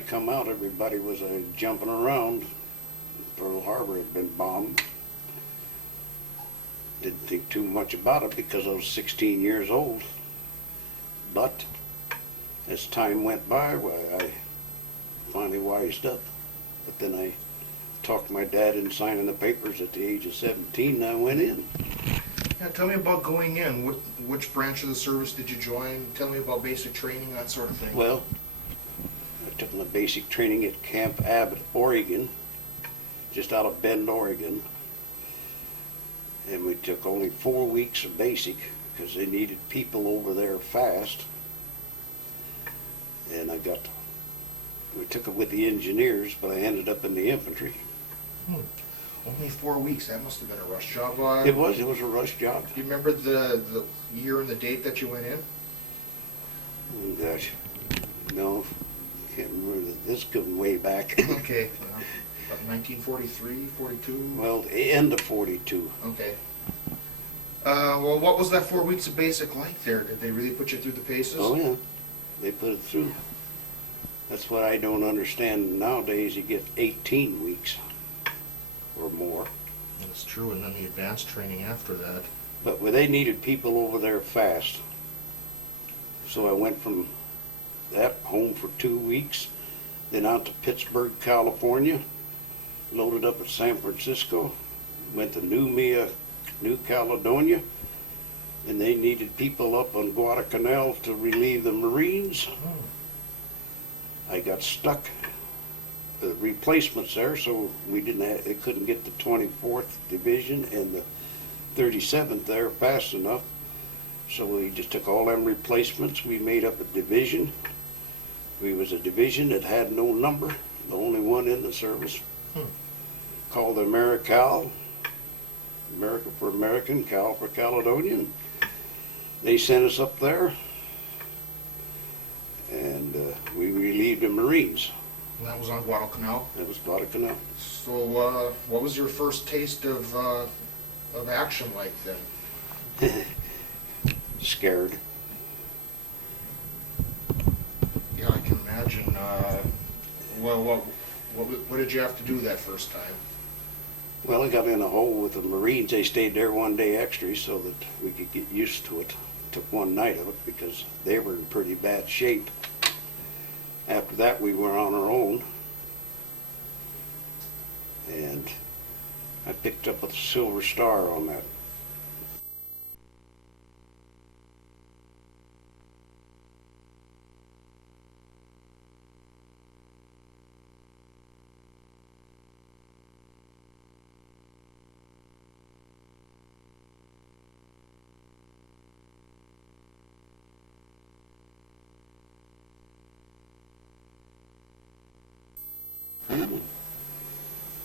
I come out, everybody was jumping around. Pearl Harbor had been bombed. Didn't think too much about it because I was 16 years old. But as time went by, I finally wised up. But then I talked my dad into signing the papers at the age of 17, and I went in. Yeah, tell me about going in. Which branch of the service did you join? Tell me about basic training, that sort of thing. Well, I took my basic training at Camp Abbott, Oregon, just out of Bend, Oregon. And we took only 4 weeks of basic because they needed people over there fast. And we took it with the engineers, but I ended up in the infantry. Only 4 weeks. That must have been a rush job. It was a rush job. Do you remember the year and the date that you went in? Oh, gosh, no, can't remember. This going way back. Okay, about 1943, 42? Well, the end of 42. Okay. Well, what was that 4 weeks of basic like there? Did they really put you through the paces? Oh yeah, they put it through. That's what I don't understand nowadays. You get 18 weeks or more. That's true, and then the advanced training after that. But they needed people over there fast. So I went from that home for 2 weeks, then out to Pittsburgh, California, loaded up at San Francisco, went to New Caledonia, and they needed people up on Guadalcanal to relieve the Marines. I got stuck. The replacements there, so they couldn't get the 24th Division and the 37th there fast enough. So we just took all them replacements. We made up a division. We was a division that had no number, the only one in the service. Called the AmeriCal, America for American, Cal for Caledonian. They sent us up there, and we relieved the Marines. And that was on Guadalcanal? That was Guadalcanal. So what was your first taste of action like then? Scared. Yeah, I can imagine. Well, what did you have to do that first time? Well, I got in a hole with the Marines. They stayed there 1 day extra so that we could get used to it. Took one night of it because they were in pretty bad shape. After that, we were on our own. And I picked up a Silver Star on that.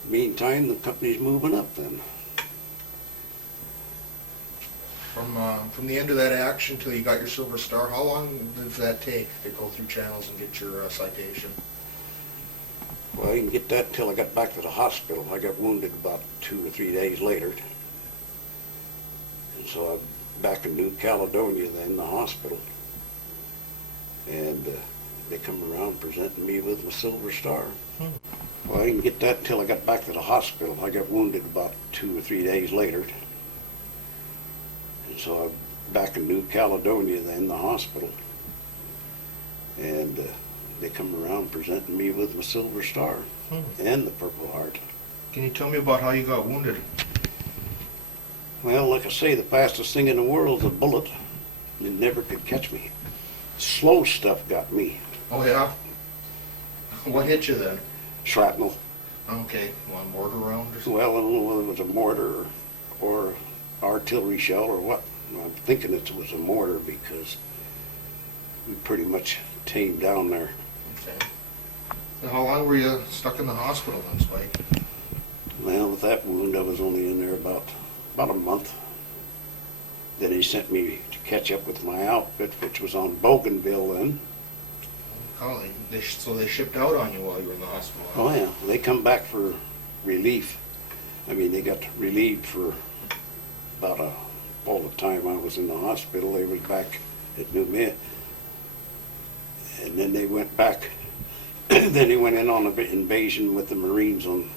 Meantime, the company's moving up then. From the end of that action till you got your Silver Star, how long did that take to go through channels and get your citation? Well, I didn't get that till I got back to the hospital. I got wounded about 2 or 3 days later. And so I'm back in New Caledonia then, the hospital. And they come around presenting me with my Silver Star. Well, I didn't get that till I got back to the hospital. I got wounded about 2 or 3 days later. And so I'm back in New Caledonia then, the hospital. And they come around presenting me with my Silver Star and the Purple Heart. Can you tell me about how you got wounded? Well, like I say, the fastest thing in the world is a bullet. It never could catch me. Slow stuff got me. Oh yeah? What hit you then? Shrapnel. Okay, one mortar round or something? Well, I don't know whether it was a mortar or artillery shell or what. I'm thinking it was a mortar because we pretty much tamed down there. Okay. And how long were you stuck in the hospital then, Spike? Well, with that wound, I was only in there about a month. Then he sent me to catch up with my outfit, which was on Bougainville then. Golly, so they shipped out on you while you were in the hospital? Huh? Oh yeah, they come back for relief. I mean, they got relieved for about all the time I was in the hospital. They was back at New Mid. And then they went back Then he went in on an invasion with the Marines on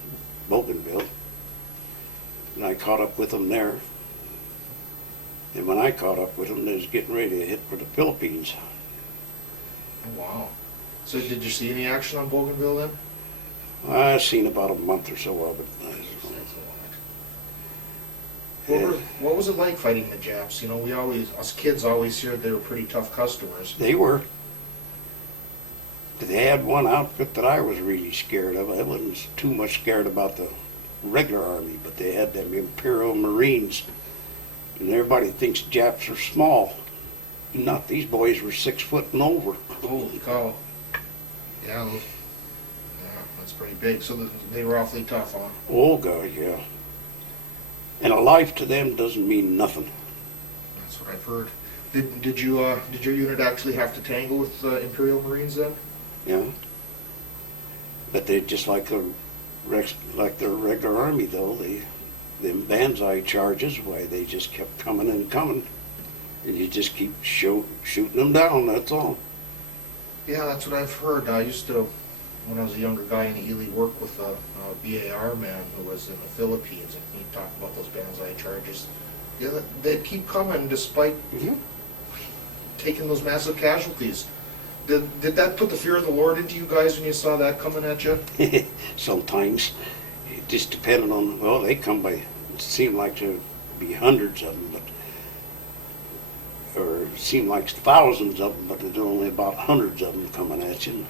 Bougainville. And I caught up with them there. And when I caught up with them, they was getting ready to hit for the Philippines. Oh, wow. So did you see any action on Bougainville then? I seen about a month or so of it. What was it like fighting the Japs? You know, we always, us kids always heard they were pretty tough customers. They were. They had one outfit that I was really scared of. I wasn't too much scared about the regular army, but they had them Imperial Marines. And everybody thinks Japs are small. Not, these boys were 6 foot and over. Holy cow. Yeah, that's pretty big. So they were awfully tough, huh? Oh, God, yeah. And a life to them doesn't mean nothing. That's what I've heard. Did your unit actually have to tangle with Imperial Marines then? Yeah. But they just like the regular army, though. Them banzai charges, why they just kept coming and coming, and you just keep shooting them down. That's all. Yeah, that's what I've heard. I used to, when I was a younger guy in Ely, work with a BAR man who was in the Philippines, and he'd talk about those banzai charges. Yeah, they'd keep coming despite taking those massive casualties. Did that put the fear of the Lord into you guys when you saw that coming at you? Sometimes. It just depended on, well, they come by, it seemed like there'd be hundreds of them, or it seemed like thousands of them, but there's only about hundreds of them coming at you.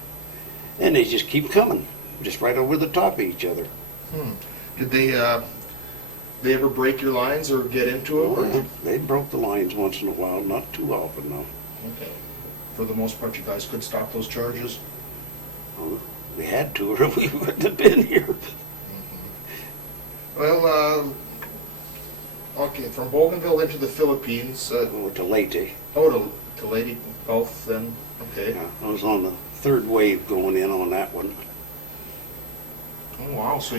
And they just keep coming, just right over the top of each other. Did they ever break your lines or get into it? Well, they broke the lines once in a while, not too often, no. Okay. For the most part, you guys could stop those charges? Well, we had to, or we wouldn't have been here. Well, okay, from Bougainville into the Philippines. Or to Leyte. To Leyte Gulf then? Okay. Yeah, I was on the third wave going in on that one. Oh, wow. So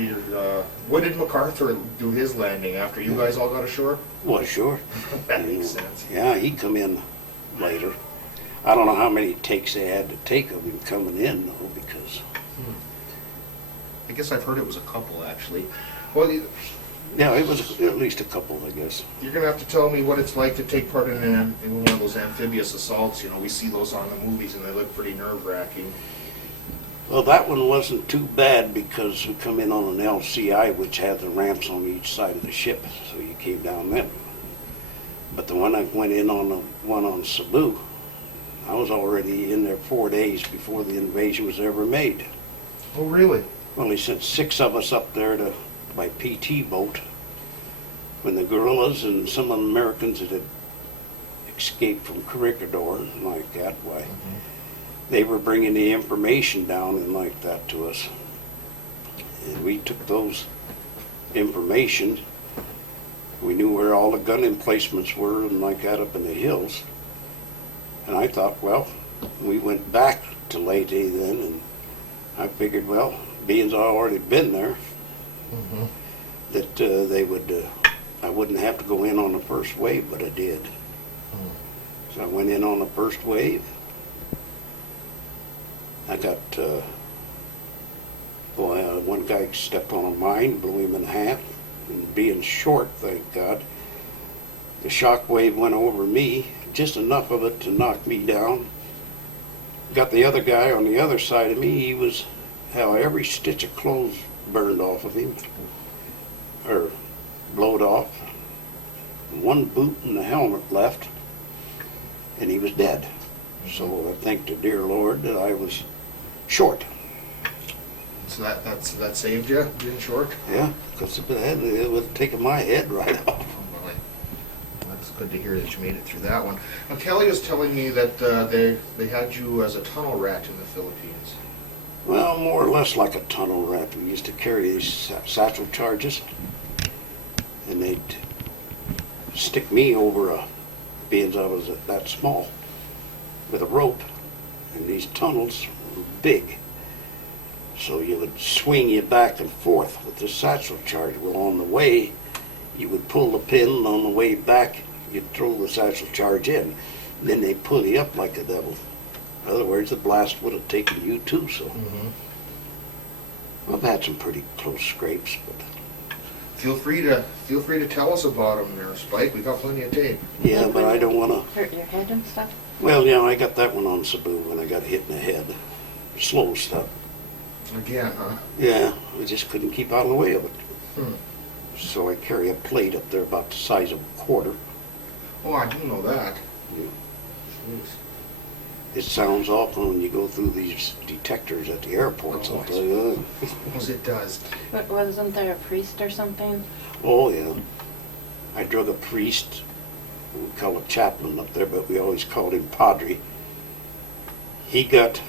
when did MacArthur do his landing? After you guys all got ashore? Well, sure. That makes sense. Yeah, he come in later. I don't know how many takes they had to take of him coming in, though, because... I guess I've heard it was a couple, actually. Well, Yeah, it was at least a couple, I guess. you're going to have to tell me what it's like to take part in one of those amphibious assaults. You know, we see those on the movies, and they look pretty nerve-wracking. Well, that one wasn't too bad because we come in on an LCI, which had the ramps on each side of the ship, so you came down them. But the one I went in on, the one on Cebu, I was already in there 4 days before the invasion was ever made. Oh, really? Well, he sent 6 of us up there by PT boat when the guerrillas and some of the Americans that had escaped from Corregidor and like that, why, they were bringing the information down and like that to us. And we took those information. We knew where all the gun emplacements were and like that up in the hills. And I thought, well, we went back to Leyte then, and I figured, well, being I'd already been there, that they would, I wouldn't have to go in on the first wave, but I did. So I went in on the first wave. I got, one guy stepped on a mine, blew him in half, and being short, thank God, the shock wave went over me, just enough of it to knock me down. Got the other guy on the other side of me, he was, how every stitch of clothes burned off of him, or blowed off. One boot and the helmet left, and he was dead. So I thank the dear Lord that I was short. So that saved you, being short? Yeah, because it would have taken my head right off. Well, that's good to hear that you made it through that one. Now, Kelly was telling me that they had you as a tunnel rat in the Philippines. Well, more or less like a tunnel rat. We used to carry these satchel charges, and they'd stick me over being I was that small, with a rope, and these tunnels were big. So you would swing you back and forth with this satchel charge. Well, on the way, you would pull the pin, and on the way back, you'd throw the satchel charge in. And then they'd pull you up like a devil. In other words, the blast would have taken you too, so. Mhm. I've had some pretty close scrapes, but Feel free to tell us about them there, Spike. We got plenty of tape. yeah, but I don't want to. Hurt your head and stuff? Well, yeah, I got that one on Cebu when I got hit in the head. Slow stuff. Again, huh? Yeah, I just couldn't keep out of the way of it. Hmm. So I carry a plate up there about the size of a quarter. Oh, I didn't know that. Yeah. Jeez. It sounds awful when you go through these detectors at the airports. Oh, I'll tell you that. Yes, it does. But wasn't there a priest or something? Oh, yeah. I drug a priest. We call a chaplain up there, but we always called him Padre. He got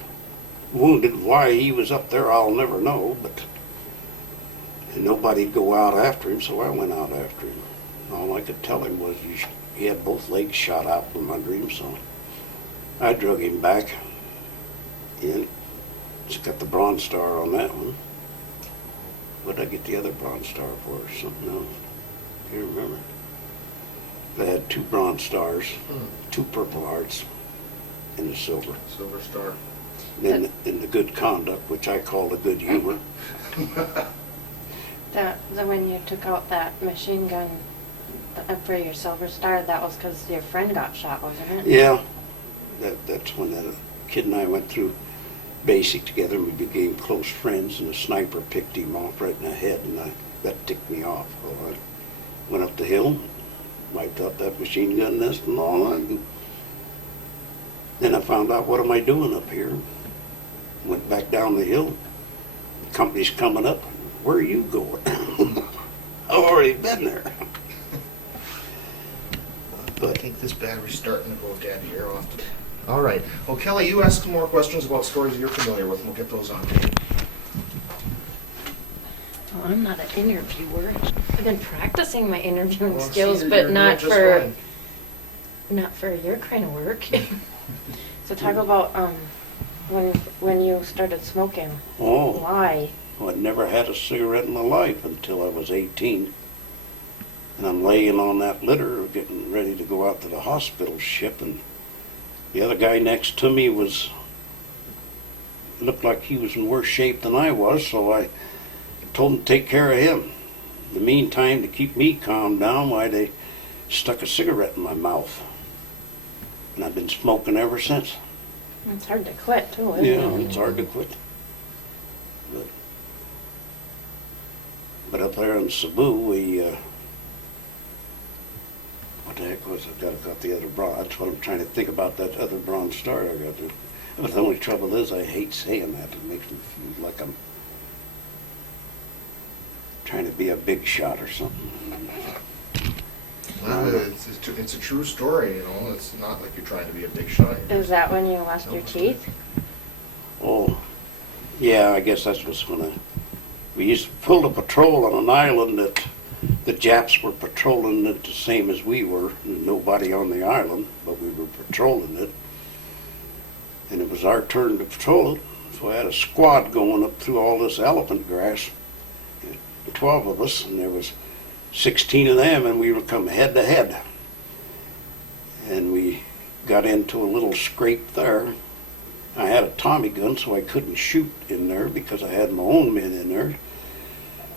wounded. Why he was up there, I'll never know, but nobody'd go out after him, so I went out after him. All I could tell him was he had both legs shot out from under him, so I drug him back. And just got the Bronze Star on that one. What did I get the other Bronze Star for? Something else? Can't remember. They had 2 Bronze Stars, 2 Purple Hearts, and a silver. Silver Star. And then in the good conduct, which I call the good humor. When you took out that machine gun for your Silver Star, that was because your friend got shot, wasn't it? Yeah, that's when that kid and I went through basic together, and we became close friends, and the sniper picked him off right in the head, and that ticked me off. So I went up the hill, wiped out that machine gun nest and all that. And then I found out, what am I doing up here? Went back down the hill. The company's coming up. Where are you going? I've already been there. I think this battery's starting to go dead here often. All right. Well, Kelly, you ask some more questions about stories you're familiar with, and we'll get those on tape. Well, I'm not an interviewer. I've been practicing my interviewing Well, skills, see, but you're doing not just for fine. not for your kind of work. So talk about when you started smoking. Oh. Why? I'd never had a cigarette in my life until I was 18. And I'm laying on that litter, getting ready to go out to the hospital ship, and the other guy next to me looked like he was in worse shape than I was, so I told him to take care of him. In the meantime, to keep me calmed down, why, they stuck a cigarette in my mouth. And I've been smoking ever since. It's hard to quit too, isn't Yeah, it? it's hard to quit. But up there in Cebu, we, what the heck was it? Got the other bronze. That's what I'm trying to think about, that other Bronze Star I got there. But the only trouble is, I hate saying that. It makes me feel like I'm trying to be a big shot or something. Well, it's a true story, you know. It's not like you're trying to be a big shot. Is that when you lost your teeth? Oh, yeah, I guess that was when we used to pull a patrol on an island that the Japs were patrolling it the same as we were. Nobody on the island, but we were patrolling it. And it was our turn to patrol it. So I had a squad going up through all this elephant grass. 12 of us, and there was 16 of them, and we were come head to head. And we got into a little scrape there. I had a Tommy gun, so I couldn't shoot in there because I had my own men in there.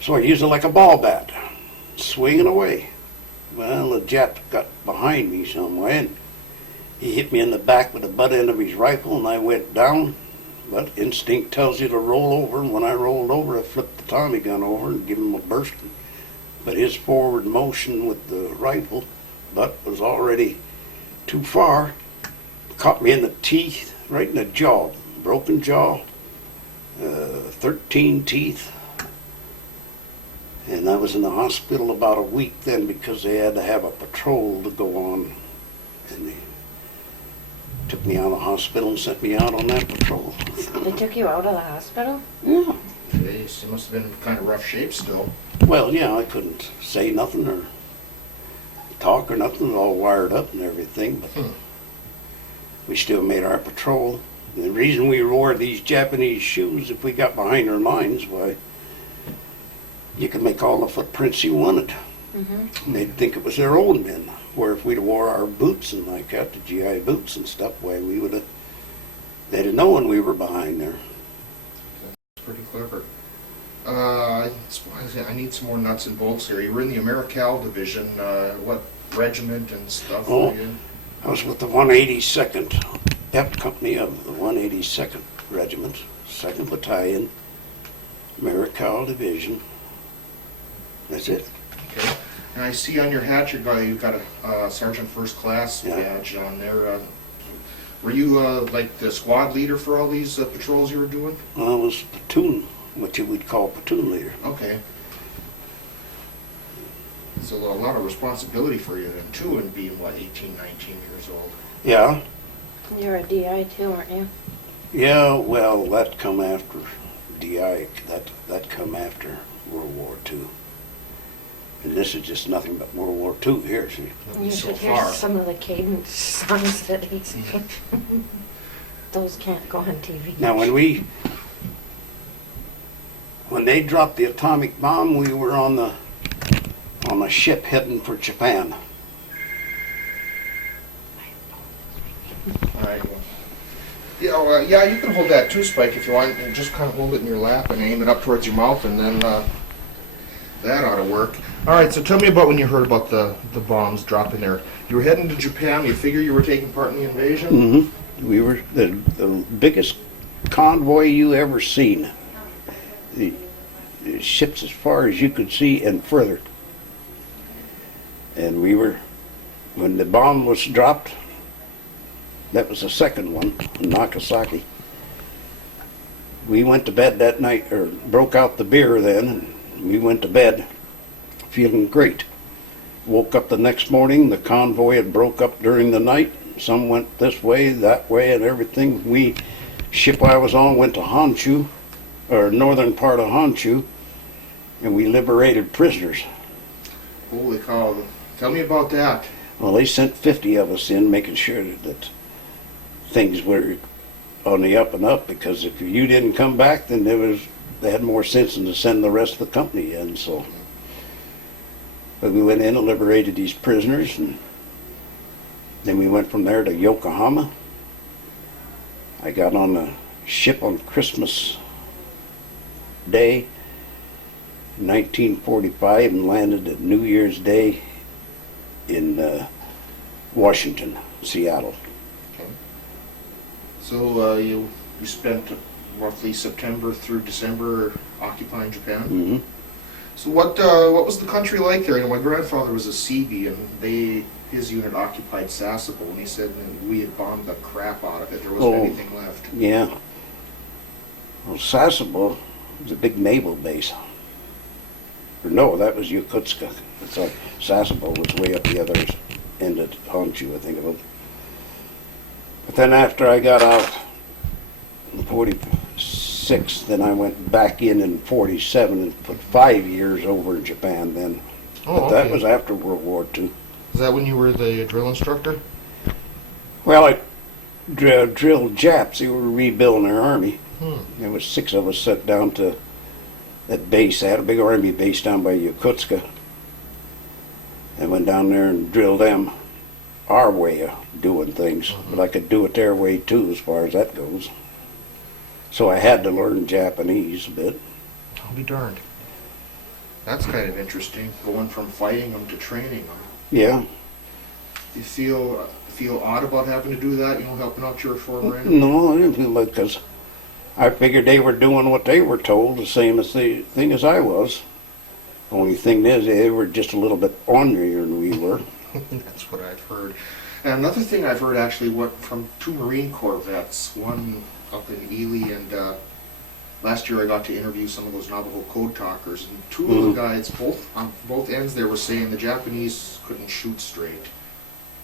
So I used it like a ball bat, swinging away. Well, the Jap got behind me some way, and he hit me in the back with the butt end of his rifle, and I went down. But instinct tells you to roll over, and when I rolled over, I flipped the Tommy gun over and gave him a burst. But his forward motion with the rifle butt was already too far. Caught me in the teeth, right in the jaw, broken jaw, 13 teeth. And I was in the hospital about a week then because they had to have a patrol to go on. And they took me out of the hospital and sent me out on that patrol. They took you out of the hospital? Yeah. Jeez, you must have been in kind of rough shape still. Well, yeah, I couldn't say nothing or talk or nothing, all wired up and everything, but we still made our patrol. And the reason we wore these Japanese shoes, if we got behind our lines, why, you could make all the footprints you wanted. Mm-hmm. And they'd think it was their own men. Where if we'd wore our boots and like that, the GI boots and stuff, why, we would have, They didn't know when we were behind there. That's pretty clever. I need some more nuts and bolts here. You were in the Americal division. What regiment and stuff Oh. were you in? I was with the 182nd F Company of the 182nd Regiment, 2nd Battalion, Americal Division. That's it. Okay. And I see on your hat you've got a Sergeant First Class Yeah. badge on there. Were you like the squad leader for all these patrols you were doing? Well, I was platoon, what you would call platoon leader. Okay. So a lot of responsibility for you then too, and being, what, 18, 19 years old? Yeah, You're a DI too, aren't you? yeah, well, that come after DI, that come after World War II. And this is just nothing but World War II here, see. You So should hear far. some of the cadence songs that he's those can't go on TV. Now, when they dropped the atomic bomb, we were on a ship heading for Japan. All right. Well. Yeah, yeah, you can hold that too, Spike, if you want. And just kind of hold it in your lap and aim it up towards your mouth, and then that ought to work. All right, so tell me about when you heard about the bombs dropping there. You were heading to Japan. You figure you were taking part in the invasion? Mm-hmm. We were the biggest convoy you ever seen. The ships as far as you could see and further. And we were, when the bomb was dropped, that was the second one in Nagasaki. We went to bed that night, or broke out the beer then, and we went to bed feeling great. Woke up the next morning, the convoy had broke up during the night. Some went this way, that way, and everything. Ship I was on went to Honshu, or northern part of Honshu, and we liberated prisoners. Holy cow. Tell me about that. Well, they sent 50 of us in, making sure that things were on the up and up, because if you didn't come back, then they had more sense than to send the rest of the company in. So, but we went in and liberated these prisoners, and then we went from there to Yokohama. I got on a ship on Christmas Day, 1945, and landed at New Year's Day in Washington, Seattle. Okay. So you spent roughly September through December occupying Japan? Mm-hmm. So what was the country like there? You know, my grandfather was a Seabee, and his unit occupied Sasebo, and he said that we had bombed the crap out of it. There wasn't anything left. Yeah. Well, Sasebo was a big naval base. Or no, that was Yakutsk. It's like Sasebo was way up the other end of Honshu, I think it was. But then after I got out in 46, then I went back in 47 and put 5 years over in Japan then. Oh, But that okay. was after World War II. Is that when you were the drill instructor? Well, I drilled Japs. They were rebuilding their army. Hmm. There was 6 of us sent down to that base. They had a big army base down by Yakutsk. And went down there and drilled them our way of doing things. Mm-hmm. But I could do it their way too, as far as that goes. So I had to learn Japanese a bit. I'll be darned. That's kind of interesting, going from fighting them to training them. Yeah. You feel odd about having to do that, you know, helping out your former enemy? No, I didn't feel like, because I figured they were doing what they were told, the same as the thing as I was. Only thing is, they were just a little bit ornerier than we were. That's what I've heard. And another thing I've heard actually, from 2 Marine Corps vets, one up in Ely, and last year I got to interview some of those Navajo code talkers, and 2 of the guys, on both ends there, were saying the Japanese couldn't shoot straight.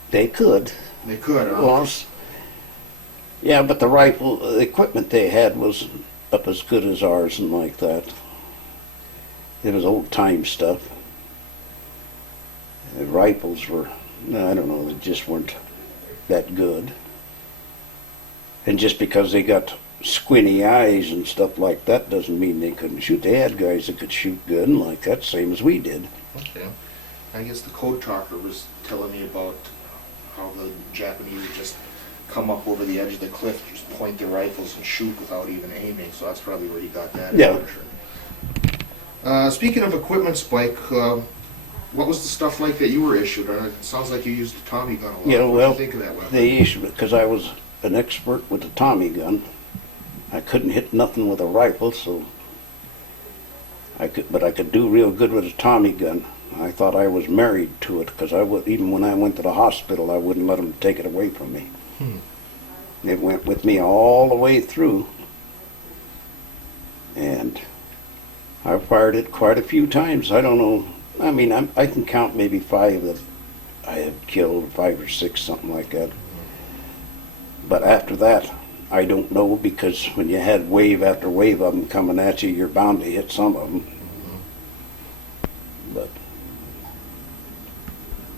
They could. They could, huh? Well, yeah, but the rifle, the equipment they had was up as good as ours and like that. It was old time stuff. The rifles were, I don't know, they just weren't that good. And just because they got squinty eyes and stuff like that doesn't mean they couldn't shoot. They had guys that could shoot good and like that, same as we did. Okay. I guess the code talker was telling me about how the Japanese would just come up over the edge of the cliff, just point their rifles and shoot without even aiming. So that's probably where you got that. Yeah. Speaking of equipment, Spike, what was the stuff like that you were issued? It sounds like you used a Tommy gun a lot. Yeah, What well, did you think of that weapon? they issued it because I was an expert with the Tommy gun. I couldn't hit nothing with a rifle, so but I could do real good with a Tommy gun. I thought I was married to it because even when I went to the hospital, I wouldn't let them take it away from me. It went with me all the way through, and I fired it quite a few times. I don't know. I mean, I can count maybe 5 that I have killed, 5 or 6, something like that. But after that, I don't know, because when you had wave after wave of them coming at you, you're bound to hit some of them. But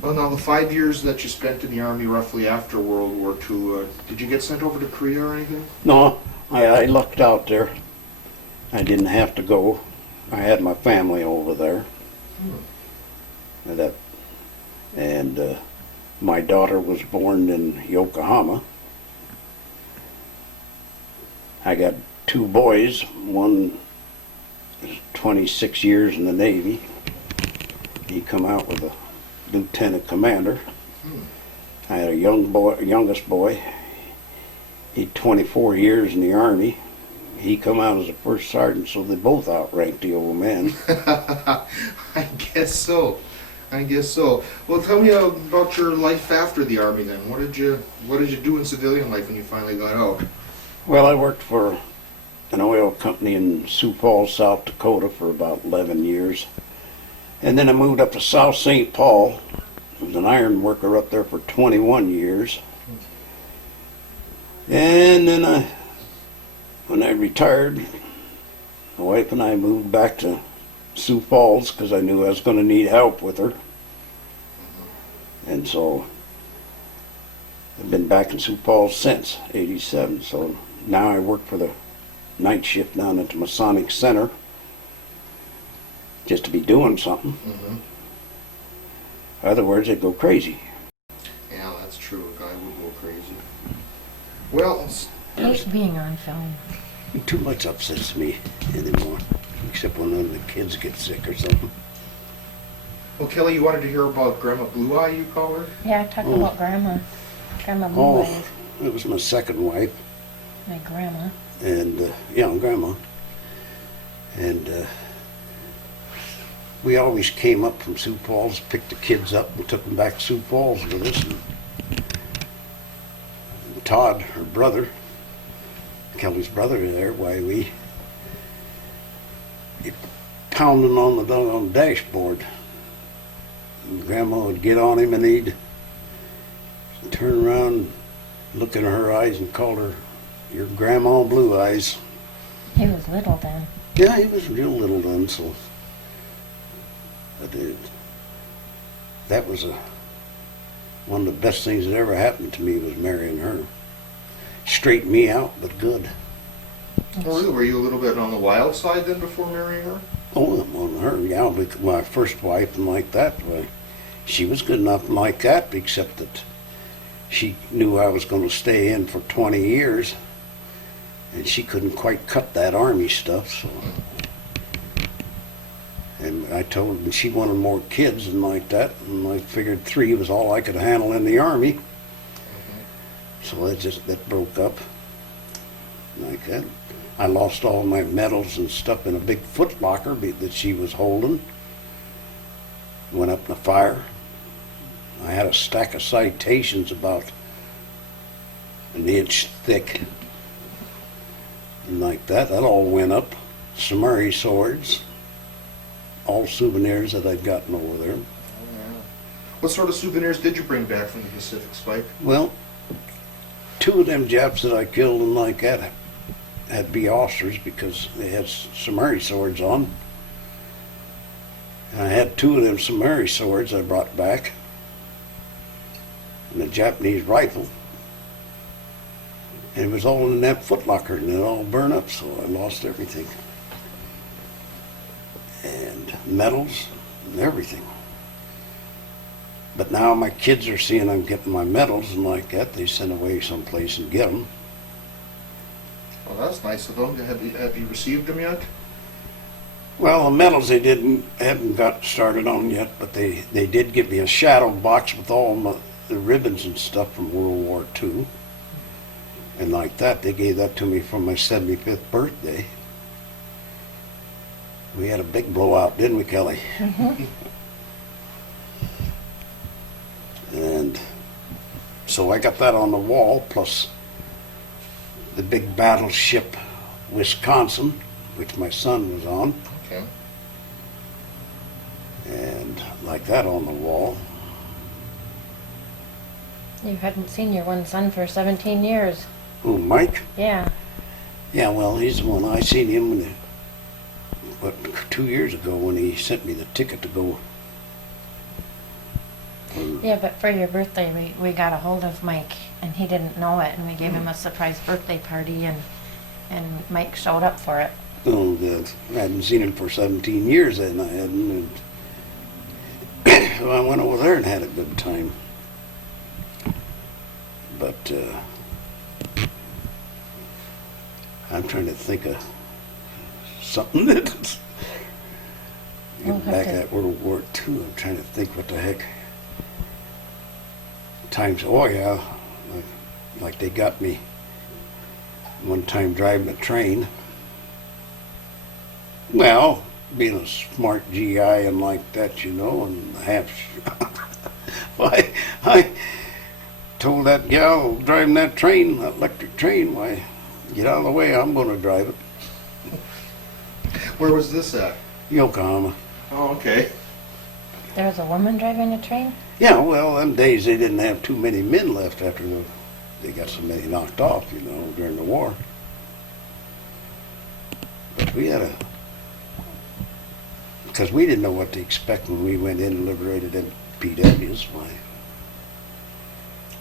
Well, now the 5 years that you spent in the Army roughly after World War II, did you get sent over to Korea or anything? no, I lucked out there. I didn't have to go. I had my family over there. And my daughter was born in Yokohama. I got 2 boys. One is 26 years in the Navy. He come out with a lieutenant commander. I had a youngest boy. He 24 years in the Army. He come out as a first sergeant, so they both outranked the old man. I guess so. Well, tell me about your life after the Army then. What did you do in civilian life when you finally got out? Well, I worked for an oil company in Sioux Falls, South Dakota for about 11 years. And then I moved up to South St. Paul. I was an iron worker up there for 21 years. And then when I retired, my wife and I moved back to Sioux Falls because I knew I was going to need help with her. And so I've been back in Sioux Falls since '87. So now I work for the night shift down at the Masonic Center, just to be doing something. Other words, I'd go crazy. Yeah, that's true. A guy would go crazy. Well, I hate being on film. Too much upsets me anymore, except when one of the kids get sick or something. well, Kelly, you wanted to hear about Grandma Blue Eye, you call her? Yeah, talk about Grandma. Grandma Blue Oh, Eyes. it was my second wife, My grandma. and grandma. And we always came up from Sioux Falls, picked the kids up, and took them back to Sioux Falls with us. And Todd, her brother, Kelly's brother there, it pounding on the doggone dashboard. And Grandma would get on him, and he'd turn around, look in her eyes, and call her, "Your Grandma Blue Eyes." He was little then. Yeah, he was real little then, so. But that was one of the best things that ever happened to me, was marrying her. Straightened me out, but good. Oh, really? Were you a little bit on the wild side then before marrying her? Oh, on her, yeah, because my first wife and like that, well, she was good enough and like that, except that she knew I was going to stay in for 20 years, and she couldn't quite cut that Army stuff, so. And I told her, and she wanted more kids and like that, and I figured 3 was all I could handle in the Army. So that broke up like that. I lost all my medals and stuff in a big foot locker that she was holding. Went up in a fire. I had a stack of citations about an inch thick. And like that all went up. Samurai swords. All souvenirs that I'd gotten over there. Oh, yeah. What sort of souvenirs did you bring back from the Pacific, Spike? Well, 2 of them Japs that I killed and like that had to be officers because they had samurai swords on. And I had 2 of them samurai swords I brought back, and a Japanese rifle. And it was all in that footlocker, and it all burned up, so I lost everything. And medals and everything. But now my kids are seeing I'm getting my medals and like that, they send away someplace and get them. Well, that's nice of them. Have you received them yet? Well, the medals hadn't got started on yet, but they did give me a shadow box with all the ribbons and stuff from World War II. And like that, they gave that to me for my 75th birthday. We had a big blowout, didn't we, Kelly? Mhm. And so I got that on the wall, plus the big battleship Wisconsin, which my son was on, Okay. and like that on the wall. You hadn't seen your one son for 17 years. Oh, Mike? Yeah. Yeah, well, he's the one. I seen him when, 2 years ago when he sent me the ticket to go. Yeah, but for your birthday, we got a hold of Mike, and he didn't know it, and we gave him a surprise birthday party, and Mike showed up for it. Oh, I hadn't seen him for 17 years, and I hadn't. And so I went over there and had a good time. But I'm trying to think of something that's We'll get have back to- at World War II. I'm trying to think what the heck. Times, oh yeah, like they got me one time driving a train. Well, being a smart GI and like that, you know, and half. I told that gal driving that train, that electric train, why, get out of the way, I'm going to drive it. Where was this at? Yokohama. Oh, okay. There was a woman driving a train? Yeah, well, them days they didn't have too many men left after they got so many knocked off, you know, during the war. But we had because we didn't know what to expect when we went in and liberated them PWs. Why?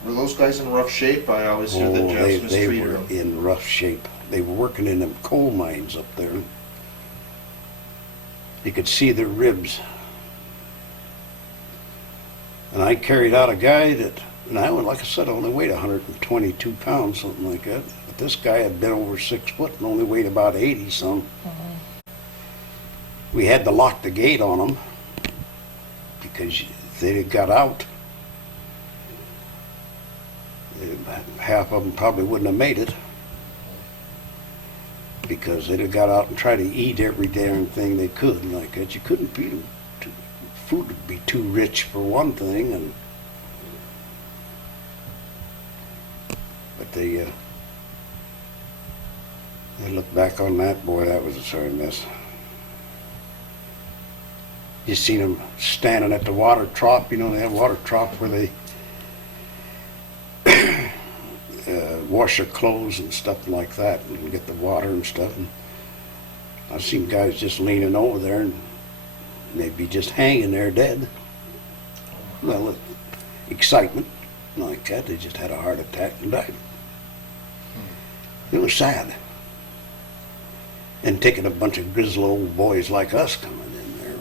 Were those guys in rough shape? I always hear that Jeff's they mistreated were them. in rough shape. They were working in them coal mines up there. You could see their ribs. And I carried out a guy that, and I, like I said, only weighed 122 pounds, something like that. But this guy had been over 6 foot and only weighed about 80 some. We had to lock the gate on them because if they had got out, half of them probably wouldn't have made it because they'd have got out and tried to eat every damn thing they could. And like that, you couldn't feed them. Food would be too rich for one thing, and but they look back on that, boy, that was a sorry mess. You seen them standing at the water trough, you know, they have water trough where they wash their clothes and stuff like that and get the water and stuff. And I've seen guys just leaning over there and they'd be just hanging there dead. Well, excitement like that, they just had a heart attack and died. It was sad. And taking a bunch of grizzly old boys like us coming in there.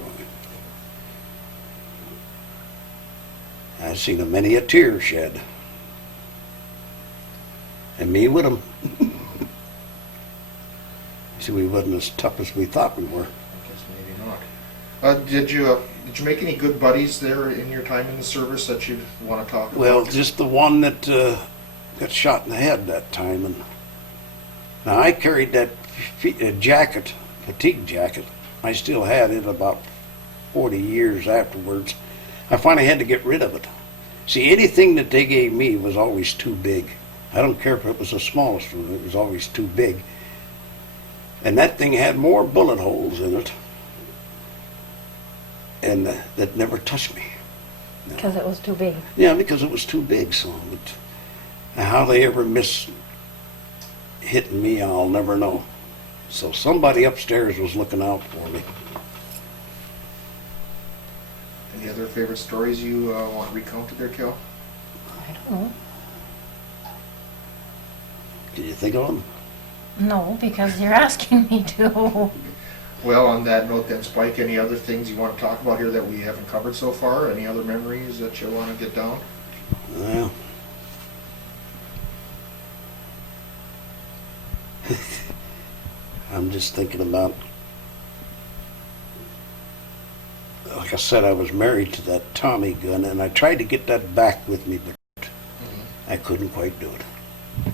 I've seen a many a tear shed. And me with them. See, we wasn't as tough as we thought we were. I guess maybe not. Did you make any good buddies there in your time in the service that you want to talk about? Well, just the one that got shot in the head that time. And now I carried that jacket, fatigue jacket. I still had it about 40 years afterwards. I finally had to get rid of it. See, anything that they gave me was always too big. I don't care if it was the smallest one, it was always too big. And that thing had more bullet holes in it. And that never touched me. Because it was too big. Yeah, because it was too big. So how they ever miss hitting me, I'll never know. So somebody upstairs was looking out for me. Any other favorite stories you want recounted there, Kel? I don't know. Did you think of them? No, because you're asking me to. Well, on that note then, Spike, any other things you want to talk about here that we haven't covered so far? Any other memories that you want to get down? Well, I'm just thinking about, like I said, I was married to that Tommy gun, and I tried to get that back with me, but I couldn't quite do it.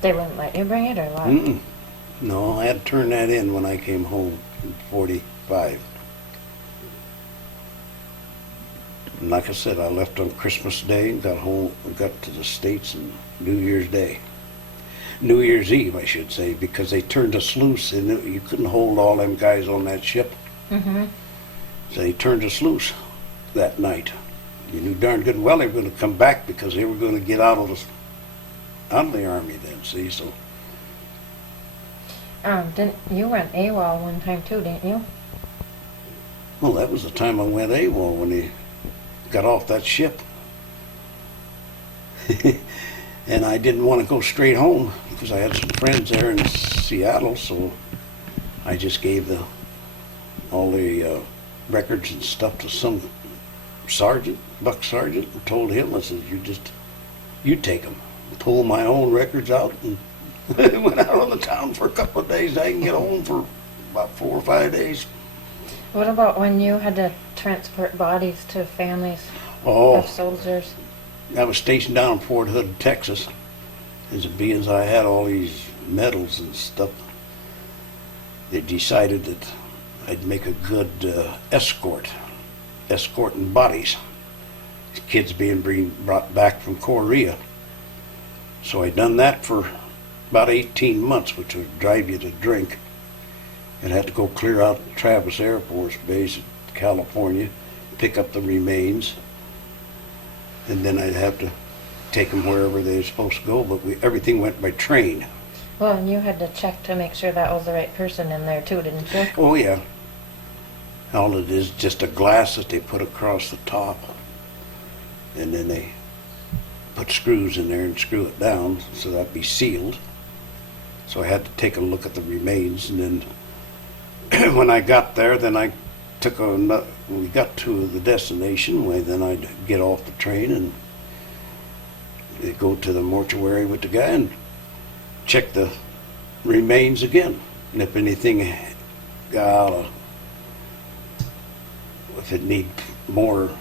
They wouldn't let you bring it or what? Mm-mm. No, I had to turn that in when I came home in 45. And like I said, I left on Christmas Day and got home, got to the States on New Year's Day. New Year's Eve, I should say, because they turned us loose and you couldn't hold all them guys on that ship. Mm-hmm. So they turned us loose that night. You knew darn good well they were going to come back because they were going to get out of the army then, see, so. Didn't you went AWOL one time too, didn't you? Well, that was the time I went AWOL, when he got off that ship. And I didn't want to go straight home because I had some friends there in Seattle, so I just gave all the records and stuff to some sergeant, buck sergeant, and told him, I said, you take them. Pull my own records out and went out of the town for a couple of days. I can get home for about 4 or 5 days. What about when you had to transport bodies to families Oh, of soldiers? I was stationed down in Fort Hood, Texas. As it being as I had all these medals and stuff, they decided that I'd make a good escorting bodies. These kids being brought back from Korea. So I done that for about 18 months, which would drive you to drink. And had to go clear out Travis Air Force Base in California, pick up the remains, and then I'd have to take them wherever they were supposed to go, but everything went by train. Well, and you had to check to make sure that was the right person in there too, didn't you? Oh yeah. All it is just a glass that they put across the top, and then they put screws in there and screw it down so that'd be sealed. So I had to take a look at the remains, and then when I got there, then I took we got to the destination, then I'd get off the train and they'd go to the mortuary with the guy and check the remains again. And if anything got out if it need more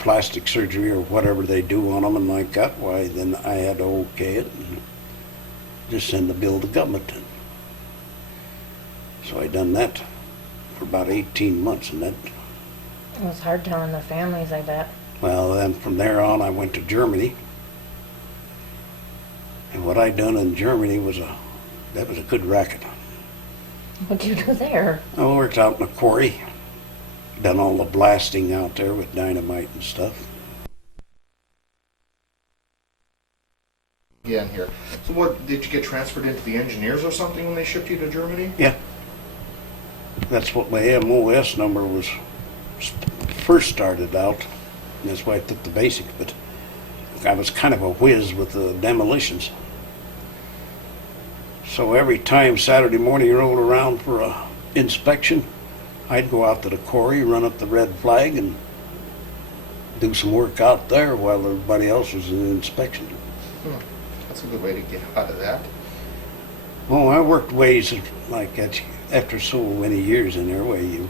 plastic surgery or whatever they do on them and like that, why then I had to okay it and just send the bill to government. So I done that for about 18 months, and that. It was hard telling the families, I bet. Well, then from there on, I went to Germany, and what I done in Germany was a good racket. What'd you do there? I worked out in a quarry, done all the blasting out there with dynamite and stuff. Yeah, in here. So what, did you get transferred into the engineers or something when they shipped you to Germany? Yeah. That's what my MOS number was first started out. And that's why I took the basic, but I was kind of a whiz with the demolitions. So every time Saturday morning rolled around for a inspection, I'd go out to the quarry, run up the red flag, and do some work out there while everybody else was in inspection. That's a good way to get out of that. Oh, I worked ways like that after so many years in there, where you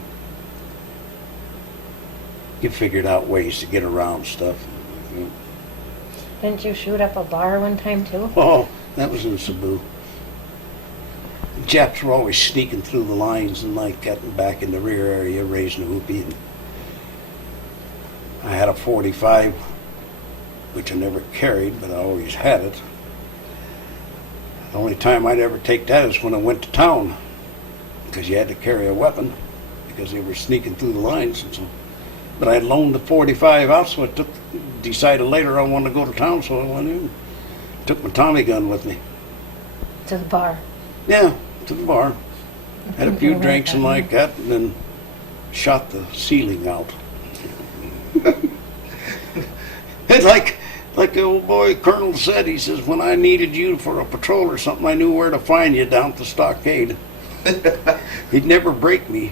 figured out ways to get around stuff. Didn't you shoot up a bar one time too? Oh, that was in Cebu. The Japs were always sneaking through the lines and like getting back in the rear area, raising a whoopee. And I had a 45, which I never carried, but I always had it. The only time I'd ever take that is when I went to town, because you had to carry a weapon because they were sneaking through the lines and so. But I loaned the 45 out, so I decided later I wanted to go to town, so I went in, took my Tommy gun with me. To the bar. Yeah, to the bar. Had a few You're right, drinks and like that, and then shot the ceiling out. And like the old boy Colonel said, he says, when I needed you for a patrol or something, I knew where to find you down at the stockade. He'd never break me.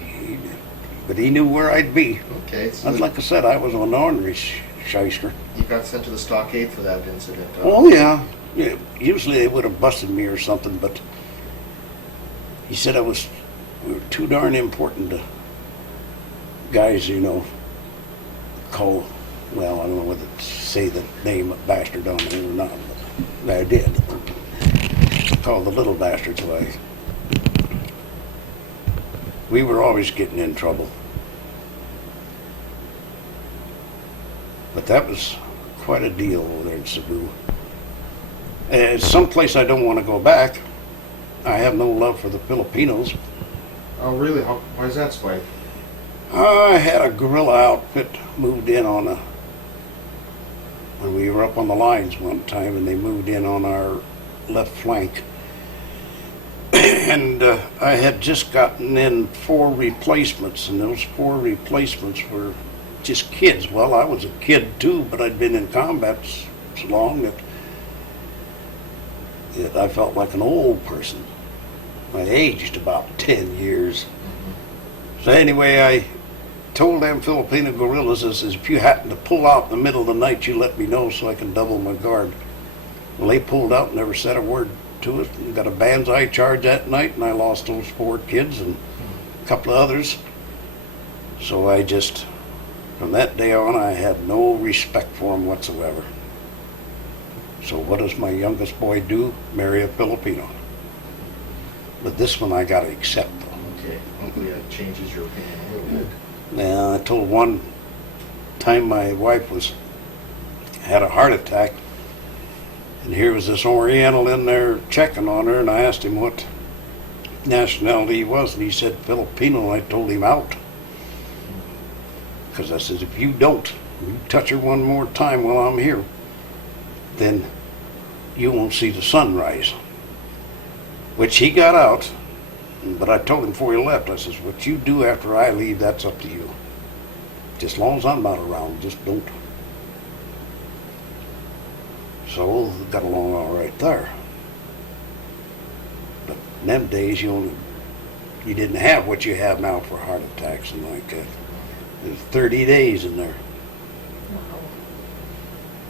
but he knew where I'd be. Okay, so And like I said, I was an ornery shyster. you got sent to the stockade for that incident. Oh yeah. Yeah. Usually they would have busted me or something, but he said we were too darn important to guys, call. Well, I don't know whether to say the name of bastard on there or not, but I did. Call the little bastards away. We were always getting in trouble. But that was quite a deal over there in Cebu. It's someplace I don't want to go back. I have no love for the Filipinos. Oh, really? Why is that, Spike? I had a guerrilla outfit moved in when we were up on the lines one time, and they moved in on our left flank. And I had just gotten in 4 replacements, and those 4 replacements were just kids. Well, I was a kid too, but I'd been in combat so long that I felt like an old person. I aged about 10 years. So anyway, I told them Filipino guerrillas, I says, if you happen to pull out in the middle of the night, you let me know so I can double my guard. Well, they pulled out and never said a word to us. We got a banzai charge that night, and I lost those 4 kids and a couple of others. So I just, from that day on, I had no respect for them whatsoever. So what does my youngest boy do? Marry a Filipino. But this one I got to accept, though. Okay, hopefully that changes your opinion a little bit. Now, I told one time my wife had a heart attack, and here was this Oriental in there checking on her, and I asked him what nationality he was, and he said Filipino, and I told him out. Because I said, if you touch her one more time while I'm here, then you won't see the sunrise. Which he got out, but I told him before he left, I says, what you do after I leave, that's up to you. Just as long as I'm not around, just don't. So we got along all right there. But in them days, you didn't have what you have now for heart attacks and like that. There's 30 days in there.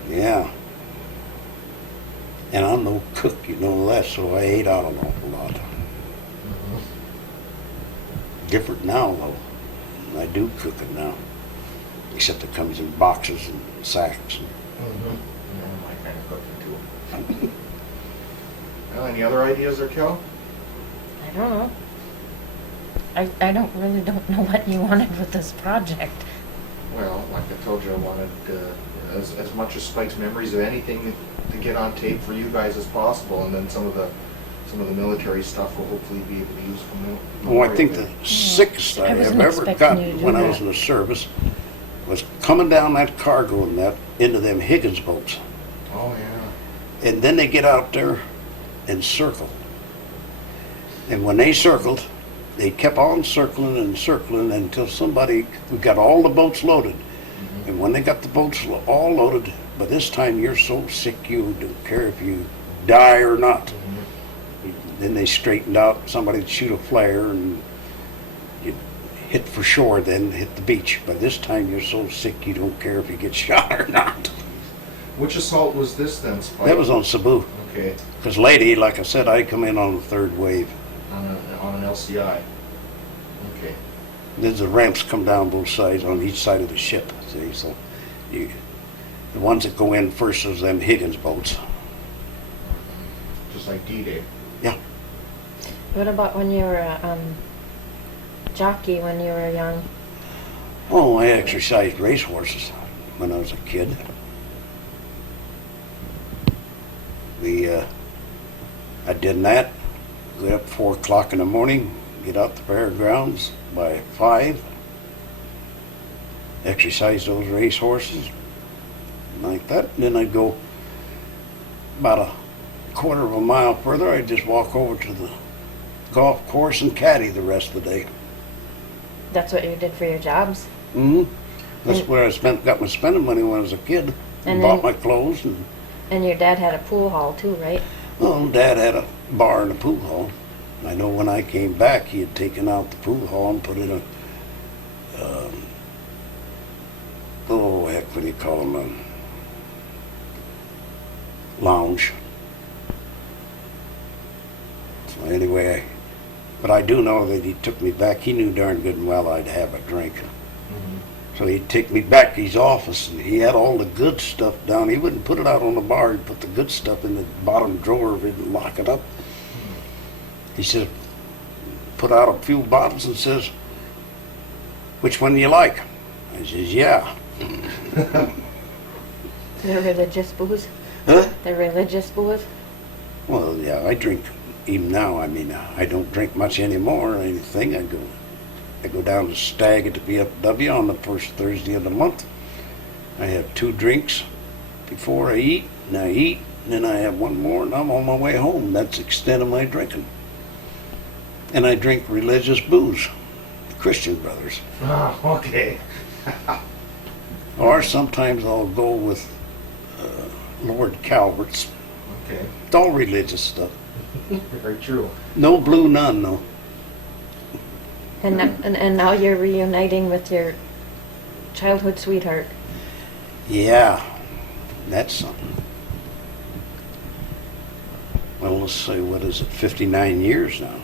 Yeah. And I'm no cook, that, so I ate out an awful lot. Different now, though. I do cook it now. Except it comes in boxes and sacks. Yeah, my kind of cooking too. Well, any other ideas there, Kel? I don't know. I don't know what you wanted with this project. Well, like I told you, I wanted as much as Spike's memories of anything to get on tape for you guys as possible, and then some of the military stuff will hopefully be able to use from the. Oh, I think the sickest I have ever gotten when I was in the service was coming down that cargo and that into them Higgins boats. Oh yeah. And then they get out there and circle. And when they circled, they kept on circling and circling until we got all the boats loaded. And when they got the boats all loaded, by this time you're so sick you don't care if you die or not. Then they straightened out, somebody'd shoot a flare and you'd hit for shore, then hit the beach. By this time you're so sick you don't care if you get shot or not. Which assault was this then, Spike? That was on Cebu. Okay. Because lady, like I said, I come in on the 3rd wave. On an LCI. Okay. There's the ramps come down both sides on each side of the ship. See, so the ones that go in first is them Higgins boats. Just like D-Day. Yeah. What about when you were a jockey when you were young? Oh, I exercised racehorses when I was a kid. I did that. Get up 4 o'clock in the morning, get out the fairgrounds by 5. Exercise those racehorses like that. And then I'd go about a quarter of a mile further. I'd just walk over to the golf course and caddy the rest of the day. That's what you did for your jobs? That's where I got my spending money when I was a kid. And bought my clothes. And your dad had a pool hall too, right? Well, Dad had a bar and a pool hall. I know when I came back, he had taken out the pool hall and put in oh heck, what do you call them? Lounge. So anyway, but I do know that he took me back. He knew darn good and well I'd have a drink. So he'd take me back to his office, and he had all the good stuff down. He wouldn't put it out on the bar. He'd put the good stuff in the bottom drawer. He'd lock it up. He says, put out a few bottles and says, which one do you like? I says, yeah. The religious booze? Huh? The religious booze? Well, yeah, I drink even now. I mean, I don't drink much anymore or anything. I go down to Stag at the VFW on the first Thursday of the month. I have 2 drinks before I eat, and then I have one more, and I'm on my way home. That's the extent of my drinking. And I drink religious booze, Christian Brothers. Oh, okay. Or sometimes I'll go with Lord Calvert's. Okay. It's all religious stuff. Very true. No blue nun, though. And now you're reuniting with your childhood sweetheart. Yeah, that's something. Well, let's say, what is it, 59 years now.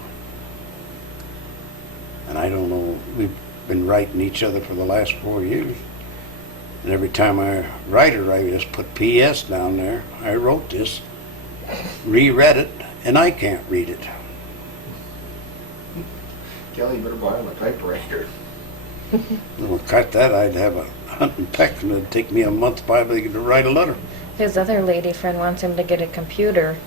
And I don't know, we've been writing each other for the last 4 years. And every time I write her, I just put P.S. down there. I wrote this, reread it, and I can't read it. Kelly, you better buy him a typewriter. Well, cut that, I'd have a hunt and peck, and it'd take me a month probably to write a letter. His other lady friend wants him to get a computer,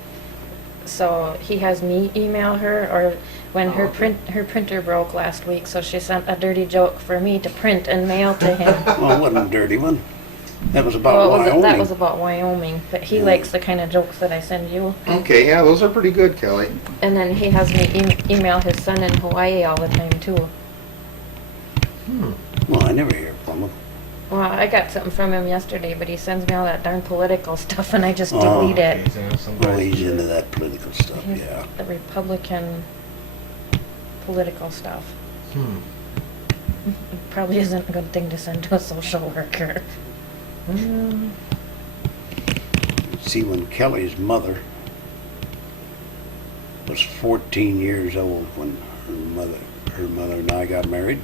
so he has me email her, or when her printer broke last week, so she sent a dirty joke for me to print and mail to him. Well, it wasn't a dirty one. That was about Well, Wyoming. that was about Wyoming, but he likes the kind of jokes that I send you. Okay, yeah, those are pretty good, Kelly. And then he has me email his son in Hawaii all the time, too. Well, I never hear from him. Well, I got something from him yesterday, but he sends me all that darn political stuff, and I just Oh, delete it. Well, he's into that political stuff, He's yeah. the Republican political stuff. Probably isn't a good thing to send to a social worker. See, when Kelly's mother was 14 years old when her mother and I got married,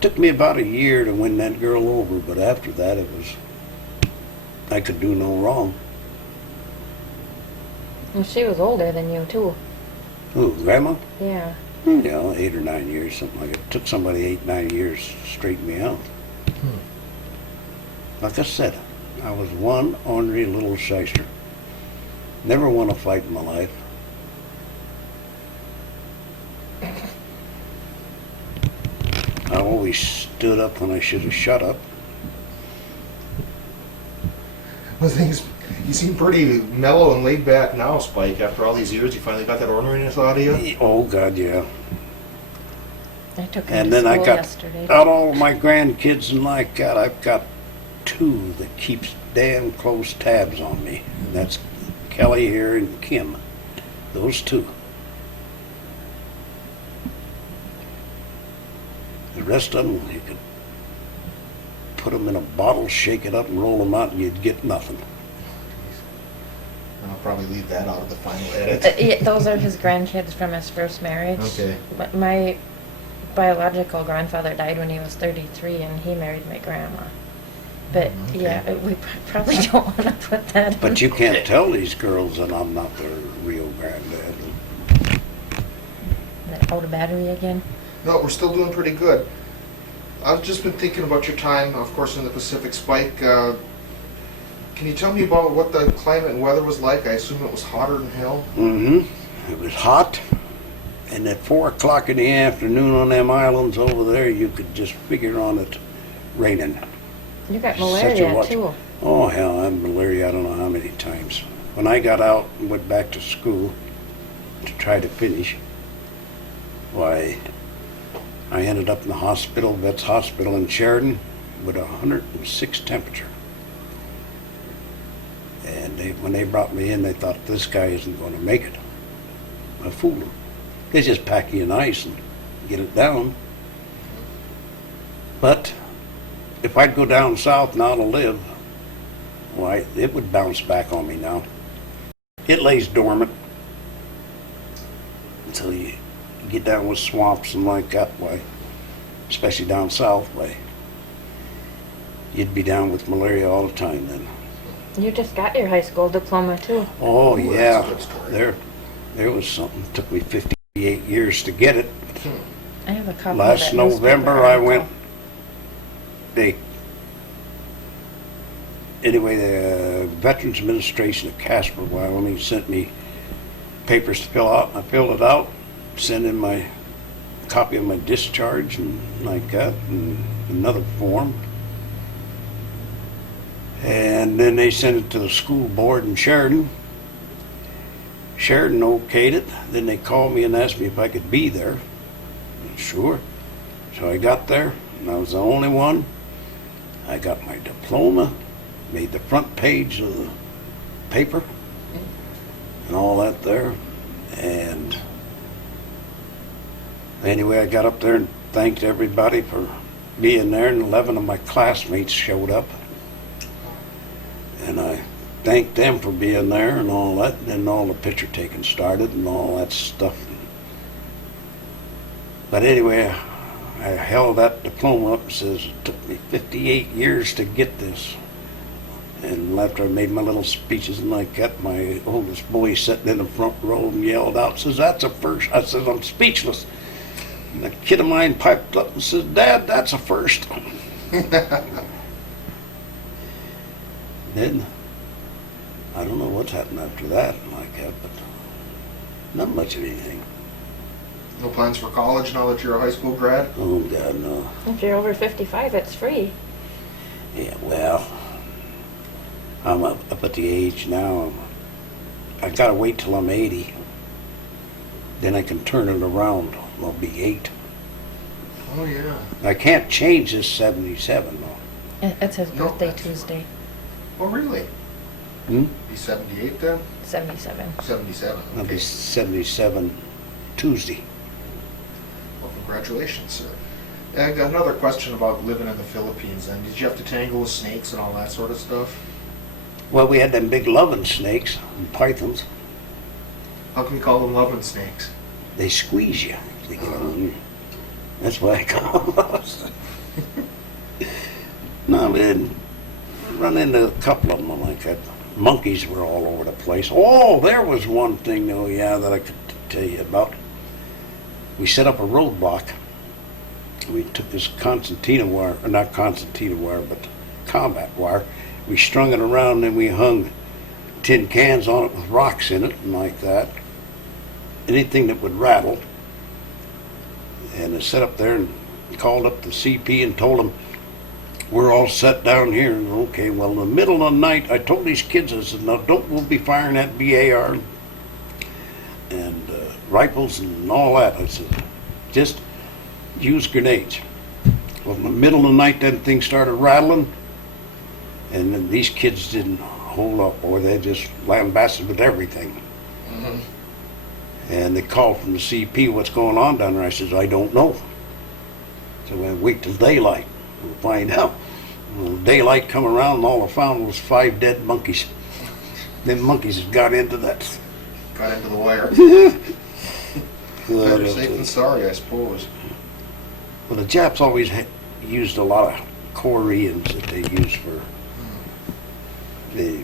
took me about a year to win that girl over, but after that I could do no wrong. Well, she was older than you, too. Who, Grandma? Yeah. Yeah, 8 or 9 years, something like it. It took somebody 8, 9 years to straighten me out. Like I said, I was one ornery little shyster. Never won a fight in my life. I always stood up when I should have shut up. Well, things, you seem pretty mellow and laid back now, Spike. After all these years, you finally got that orneriness out of you? Oh, God, yeah. I took him And to then I school got yesterday. out all my grandkids, and like God, I've got 2 that keeps damn close tabs on me. And that's Kelly here and Kim. Those 2. The rest of them, you could put them in a bottle, shake it up, and roll them out, and you'd get nothing. I'll probably leave that out of the final edit. Yeah, those are his grandkids from his first marriage. Okay. But my biological grandfather died when he was 33, and he married my grandma. But Okay. yeah, we probably don't want to put that. But you can't tell these girls that I'm not their real granddad. Out of battery again. No, we're still doing pretty good. I've just been thinking about your time, of course, in the Pacific. Spike, can you tell me about what the climate and weather was like? I assume it was hotter than hell. It was hot, and at 4 o'clock in the afternoon on them islands over there, you could just figure on it raining. You got Such a malaria watch. too. Oh, hell, I had malaria I don't know how many times. When I got out and went back to school to try to finish, why, I ended up in the hospital, Vet's Hospital in Sheridan, with 106 temperature. And when they brought me in, they thought, this guy isn't going to make it. I fooled them. They just pack you in ice and get it down. But if I'd go down south now to live, why, it would bounce back on me now. It lays dormant until you get down with swamps and like that way, especially down south way. You'd be down with malaria all the time then. You just got your high school diploma too. Oh, Ooh, yeah, that's a good story. there was something. Took me 58 years to get it. I have a copy of Last that newspaper November I article. went, the Veterans Administration of Casper, Wyoming sent me papers to fill out, and I filled it out, sent in my copy of my discharge and like that, and another form. And then they sent it to the school board in Sheridan. Sheridan okayed it. Then they called me and asked me if I could be there. Sure. So I got there, and I was the only one. I got my diploma, made the front page of the paper, and all that there. And anyway, I got up there and thanked everybody for being there, and 11 of my classmates showed up. And I thanked them for being there and all that, and then all the picture taking started and all that stuff. But anyway, I held that diploma up and says it took me 58 years to get this. And after I made my little speeches and like that, my oldest boy sitting in the front row and yelled out, says, "That's a first." I said, "I'm speechless." And a kid of mine piped up and said, "Dad, that's a first." Then, I don't know what's happened after that like that, but not much of anything. No plans for college now that you're a high school grad? Oh, God, no. If you're over 55, it's free. Yeah, well, I'm up at the age now. I gotta wait till I'm 80. Then I can turn it around. I'll be 8. Oh, yeah. I can't change this 77, though. It's his No, birthday that's- Tuesday. Oh, really? Hmm? He's 78 then? 77. 77. I'll Okay. be 77 Tuesday. Well, congratulations, sir. Yeah, I got another question about living in the Philippines then. Did you have to tangle with snakes and all that sort of stuff? Well, we had them big loving snakes and pythons. How can you call them loving snakes? They squeeze you. They get on you. That's why I call them. No, we didn't run into a couple of them like that. Monkeys were all over the place. Oh, there was one thing, though, yeah, that I could tell you about. We set up a roadblock. We took this concertina wire, or not concertina wire, but combat wire. We strung it around and we hung tin cans on it with rocks in it and like that. Anything that would rattle. And I set up there and called up the CP and told them, "We're all set down here." And okay, well, in the middle of the night, I told these kids, I said, "No, we'll be firing at BAR and rifles and all that." I said, "Just use grenades." Well, in the middle of the night, that thing started rattling, and then these kids didn't hold up, boy. They just lambasted with everything. Mm-hmm. And they called from the CP, "What's going on down there?" I says, "I don't know." So we wait till daylight. We'll find out. Well, daylight come around and all I found was 5 dead monkeys. Them monkeys had got into that. Got into the wire. Well, Better safe than sorry, I suppose. the Japs always used a lot of Koreans that they used for the,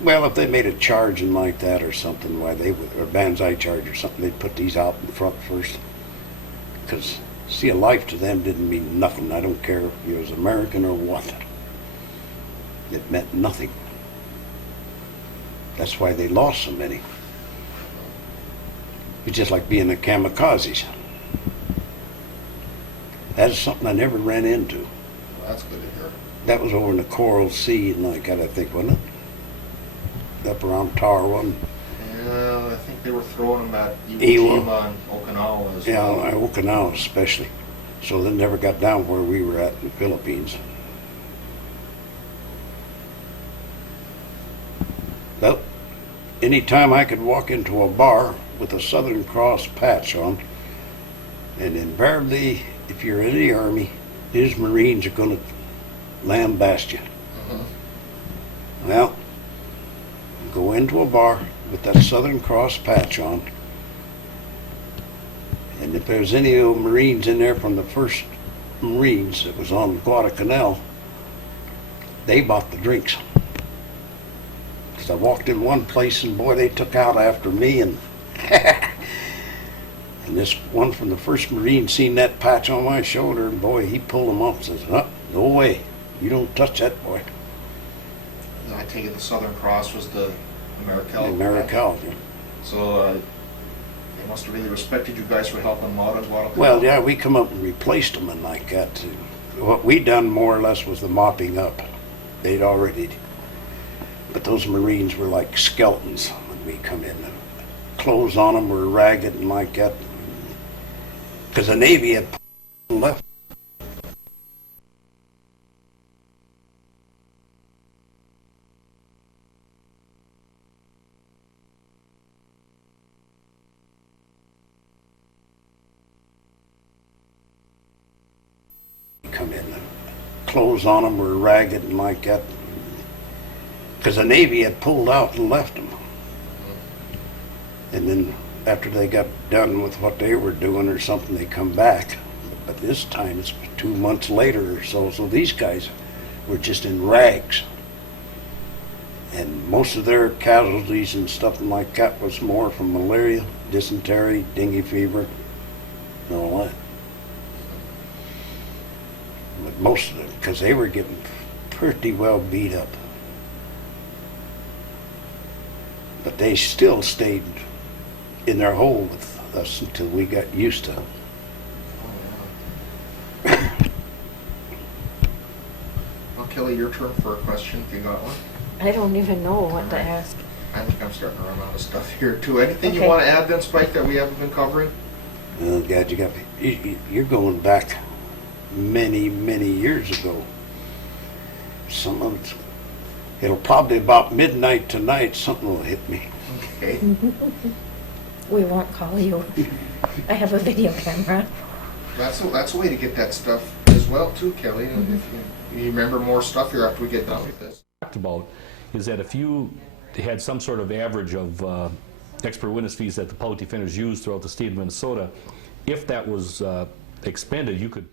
well, if they made a charge and like that or something, why they would, or banzai charge or something, they'd put these out in front first. Because, see, a life to them didn't mean nothing. I don't care if you was American or what. It meant nothing. That's why they lost so many. It's just like being a kamikazes. That's something I never ran into. Well, that's good to hear. That was over in the Coral Sea and like that, I think, wasn't it? Up around Tarawa. Yeah, I think they were throwing them at Iwo Iwo. Jima and Okinawa as Yeah, well. Okinawa especially. So they never got down where we were at in the Philippines. Well, anytime I could walk into a bar with a Southern Cross patch on, and invariably, if you're in the Army, his Marines are gonna lambast you. Mhm. Well, go into a bar with that Southern Cross patch on, and if there's any old Marines in there from the first Marines that was on Guadalcanal, they bought the drinks. Because I walked in one place and boy, they took out after me, and and this one from the first Marine seen that patch on my shoulder, and boy, he pulled him off and says, "Oh, no way, you don't touch that, boy." I take it the Southern Cross was the Americal. Americal. So they must have really respected you guys for helping them out at Guadalcanal. Well, yeah, we come up and replaced them and like that too. What we done more or less was the mopping up. They'd already, but those Marines were like skeletons when we come in. The clothes on them were ragged and like that. Because the Navy had left. Come in, the clothes on them were ragged and like that. Because the Navy had pulled out and left them. And then after they got done with what they were doing or something, they come back. But this time it's 2 months later or so, so these guys were just in rags. And most of their casualties and stuff like that was more from malaria, dysentery, dengue fever, and all that. But most of them, because they were getting pretty well beat up. But they still stayed in their hole with us until we got used to it. Oh, yeah. Well, Kelly, your turn for a question if you got one. I don't even know what to ask. I think I'm starting to run out of stuff here too. Anything you Okay. want to add then, Spike, that we haven't been covering? Oh God, you're going back many, many years ago. Some of it, it'll probably about midnight tonight, something will hit me. Okay. We won't call you. I have a video camera. That's a way to get that stuff as well too, Kelly. If you remember more stuff here after we get done with this. Talked about is that if you had some sort of average of expert witness fees that the public defenders use throughout the state of Minnesota, if that was expended, you could